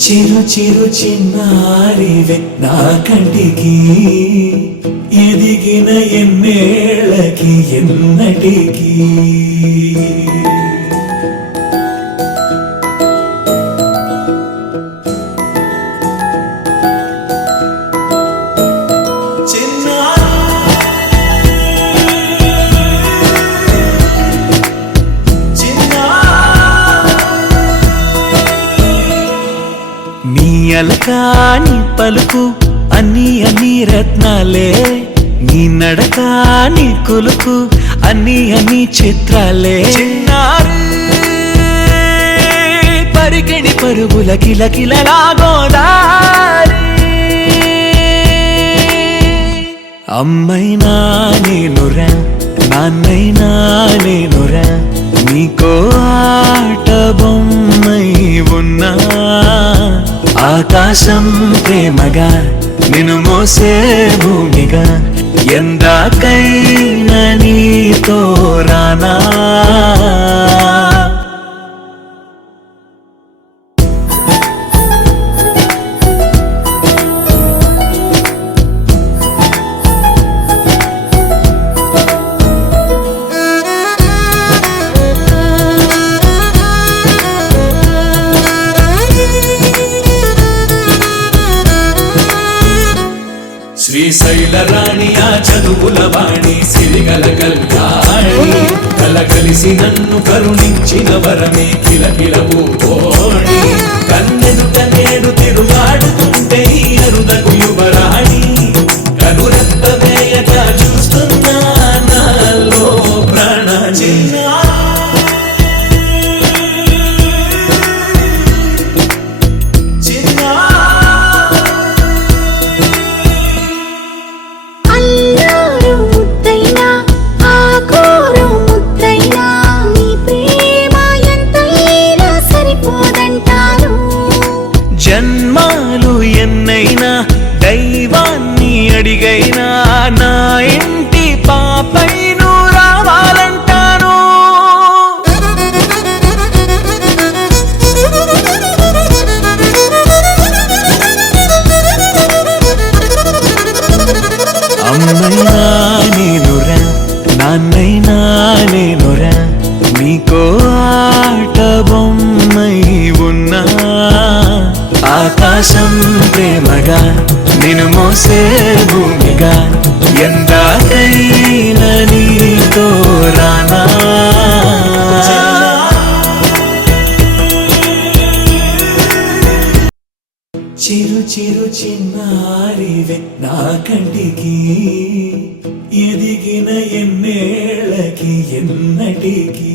చిరు చిరు చిన్నారివే నా కంటికి ఎదిగిన ఎన్నేళ్ళకి ఎన్నటికి అలకాని పలుకు అన్ని రత్నాలే నీ నడకాని కొలుకు అన్ని చిత్రాలే పరికిణి పరుగుల కిలకిలలా గోదారి అమ్మైనా నేనురా నాన్నైనా నేనురా నీకో ఆట బొమ్మై ఉన్నా ఆకాశం ప్రేమగా నిన్ను మోసే భూమిగా ఎందాకైనా నీతో రానా శ్రీశైల రాణి ఆ చదువుల వాణి సిరిగల కల్యాణి కలకలిసి నన్ను కరుణించిన వరమే కిలకిల పూకోణి కన్నెదుట నేడు తిరుగాడుతుంటే ఈ అరుదకు యువరాణి కనురెప్ప వేయక చూస్తున్నా నాలో ప్రాణ జన్మాలు ఎన్నైనా దైవాన్ని అడిగైనా నా ఇంటి పాపై నువ్వు రావాలంటాను అమ్మైనా నేనురా నాన్నైనా నేనురా నీకో ఆట బొమ్మై ఉన్నా ఆకాశం ప్రేమగా నిన్ను మోసే భూమిగా ఎందాకైనా నీతో రానా చిరు చిరు చిన్నారివే నా కంటికి ఎదిగిన ఎన్నేళ్ళకి ఎన్నటికి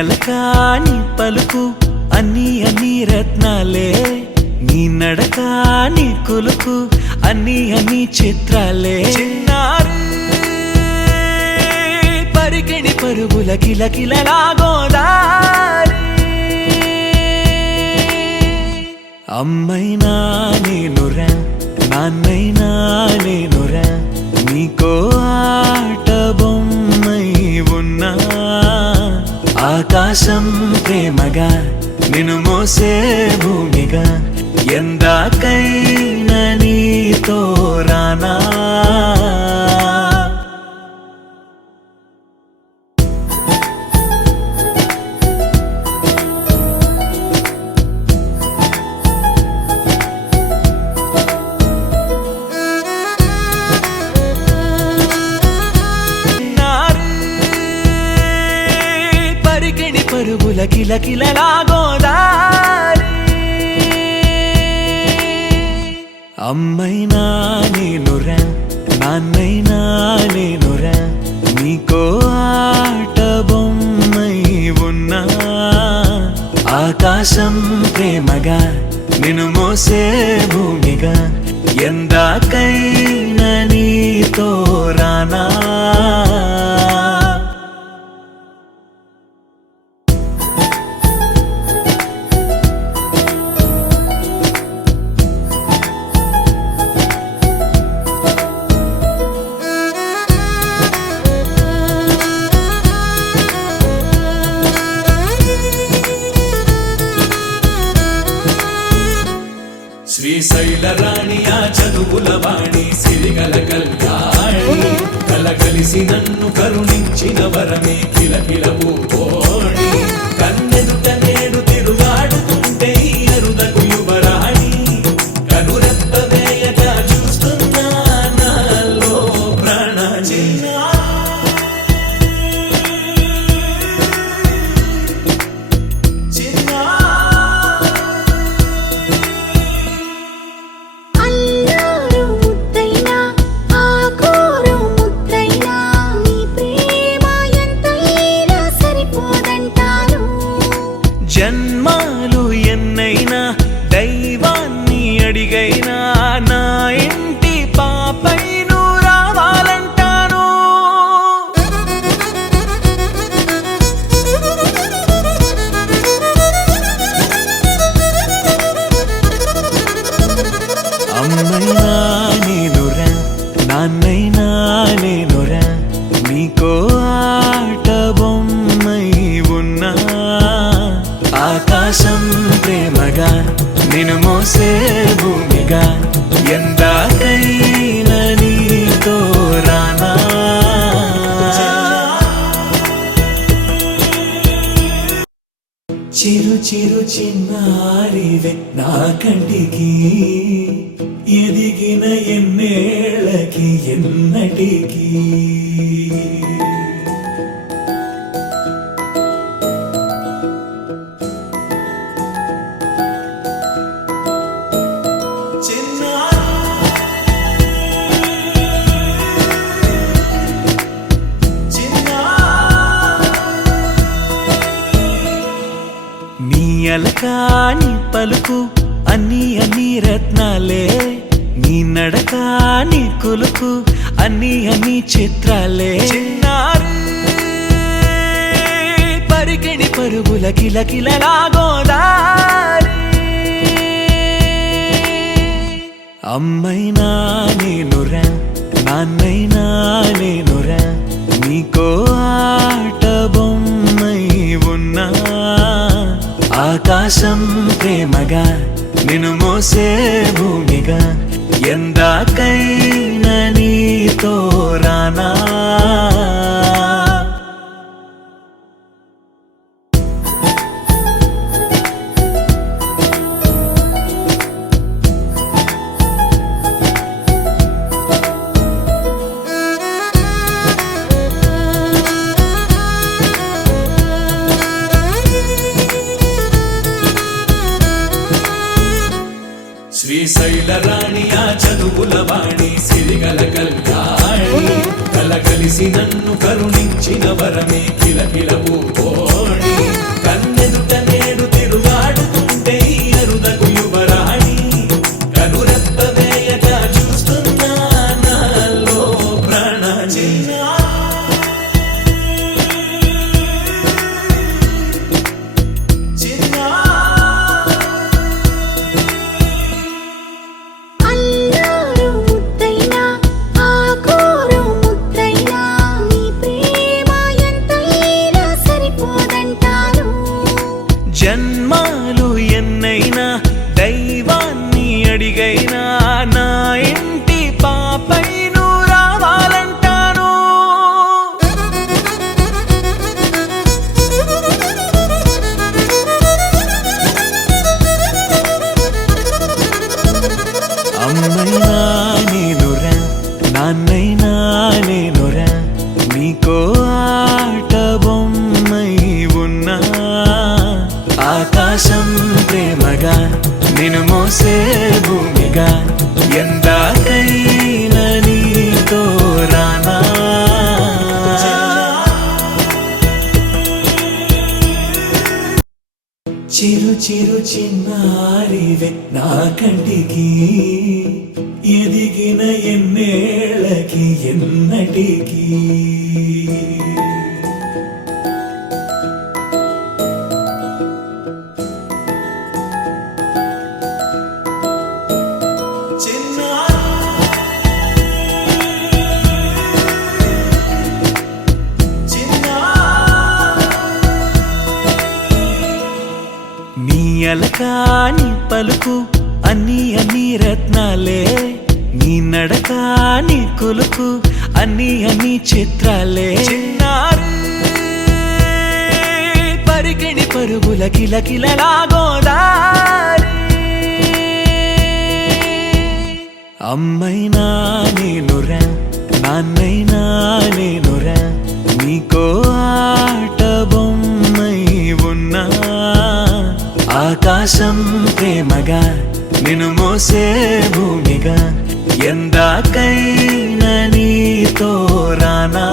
అలకాని పలుకు అన్ని రత్నాలే నీ నడకాని కొలుకు అన్ని చిత్రాలే పరికిణి పరుగుల కిలకిలలా గోదారి అమ్మైనా నేనురా నాన్నైనా నేనురా నీకో ఆట బొమ్మై ఉన్నా ఆకాశం ప్రేమగా నిన్ను మోసే భూమిగా ఎందాకైనా నీతో రానా పరుగుల కిలకిలలా గోదారి అమ్మైనా నేనురా నాన్నైనా నేనురా నీకో ఆట బొమ్మై ఉన్నా ఆకాశం ప్రేమగా నిన్ను మోసే భూమిగా ఎందాకైనా నీతో రానా శ్రీశైల రాణి ఆ చదువుల వాణి సిరిగల కళ్యాణి కలగలిసి నన్ను కరుణించిన వరమే కిలకిల పూకోణి కన్నెదుట నేడు తిరుగాడుతుంటే ఈ అరుదకు యువరాణి కనురెప్ప వేయగా చూస్తున్నా నాలో ప్రాణ చిన్నా జన్మాలు ఎన్నైనా దైవాన్ని అడిగైనా నా ఇంటి పాపై నువ్వు రావాలంటాను అమ్మైనా నేనురా నాన్నైనా నేనురా నీకో ఆట బొమ్మై ఉన్నా ఆకాశం ప్రేమగా నిన్ను మోసే భూమిగా ఎందాకైనా నీతో రానా చిరు చిరు చిన్నారివే నా కంటికి ఎదిగిన ఎన్నేళ్ళకి ఎన్నటికి నీ అలకాని పలుకు అన్ని అన్ని రత్నాలే నీ నడకాని కులుకు అన్ని అన్ని చిత్రాలే చిన్నారు పరికిణి పరుగుల కిలకిలలాగోదారి అమ్మైనా నేనురా నాన్నైనా నేనురా నీకో ఆట బొమ్మై ఉన్నా ఆకాశం ప్రేమగా నిన్ను మోసే భూమిగా ఎందాకైనా నీతో రానా శ్రీశైల రాణి ఆ చదువుల వాణి సిరిగల కళ్యాణి కలగలిసి నన్ను కరుణించిన వరమే కిలకిల పూకోణి కన్నెదుట నేడు తిరుగాడుతుంటే ఈ అరుదకు యువరాణి కనురెప్ప వేయగా చూస్తున్నా నాలో ప్రాణ చిన్నా జన్మాలు ఎన్నైనా దైవాన్ని అడిగైనా నా ఇంటి పాపై నువ్వు రావాలంటాను అమ్మైనా నేనురా నాన్నైనా నేనురా నీకో ఆట బొమ్మై ఉన్నా ఆకాశం ప్రేమగా నిన్ను మోసే భూమిగా ఎందాకైనా నీతో రానా చిరు చిరు చిన్నారివే నా కంటికి ఎదిగిన ఎన్నేళ్ళకి ఎన్నటికి నీ అలకాని పలుకు అన్ని రత్నాలే నీ నడక నీ కులుకు అన్ని చిత్రాలే చిన్నారి పరికిణి పరుగుల కిలకిలలాగోదారి అమ్మైనా నేనురా నాన్నైనా నేనురా నీకో ఆట బొమ్మై ఉన్నా ఆకాశం ప్రేమగా నిన్ను మోసే భూమిగా ఎందాకైనా నీతో రానా